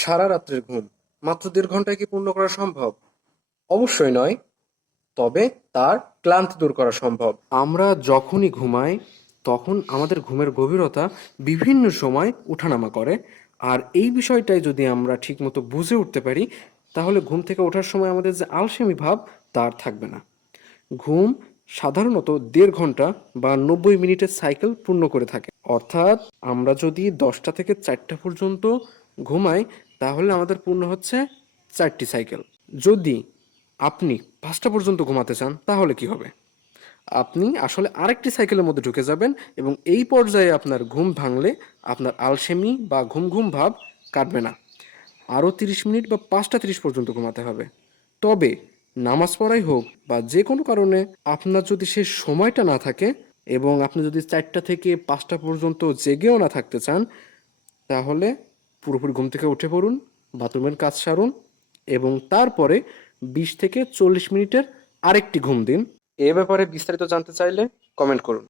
সারা রাত্রের ঘুম মাত্র 1.5 ঘন্টায় কি পূর্ণ করা সম্ভব? অবশ্যই নয়। তবে তার ক্লান্তি দূর করা সম্ভব। আমরা যখনই ঘুমাই তখন আমাদের ঘুমের গভীরতা বিভিন্ন সময় ওঠানামা করে। আর এই বিষয়টাই যদি আমরা ঠিকমতো বুঝে উঠতে পারি, তাহলে ঘুম থেকে ওঠার সময় আমাদের যে আলসেমি ভাব তা আর থাকবে না। ঘুম সাধারণত 1.5 ঘন্টা বা 90 মিনিটের সাইকেল পূর্ণ করে থাকে। অর্থাৎ আমরা যদি 10টা থেকে 4টা পর্যন্ত ঘুমাই, তাহলে আমাদের পূর্ণ হচ্ছে 4টি সাইকেল। যদি আপনি 5টা পর্যন্ত ঘুমাতে চান তাহলে কি হবে? আপনি আসলে আরেকটি সাইকেলের মধ্যে ঢুকে যাবেন এবং এই পর্যায়ে আপনার ঘুম ভাঙলে আপনার আলসেমি বা ঘুম ঘুম ভাব কাটবে না। আরও 30 মিনিট বা 5টা 30 পর্যন্ত ঘুমাতে হবে। তবে নামাজ পড়াই হোক বা যে কোনো কারণে আপনার যদি সেই সময়টা না থাকে এবং আপনি যদি 4টা থেকে 5টা পর্যন্ত জেগেও না থাকতে চান, তাহলে পুরোপুরি ঘুম থেকে উঠে পড়ুন, বাথরুমের কাজ সারুন এবং তারপরে 20 থেকে 40 মিনিটের আরেকটি ঘুম দিন। এ ব্যাপারে বিস্তারিত জানতে চাইলে কমেন্ট করুন।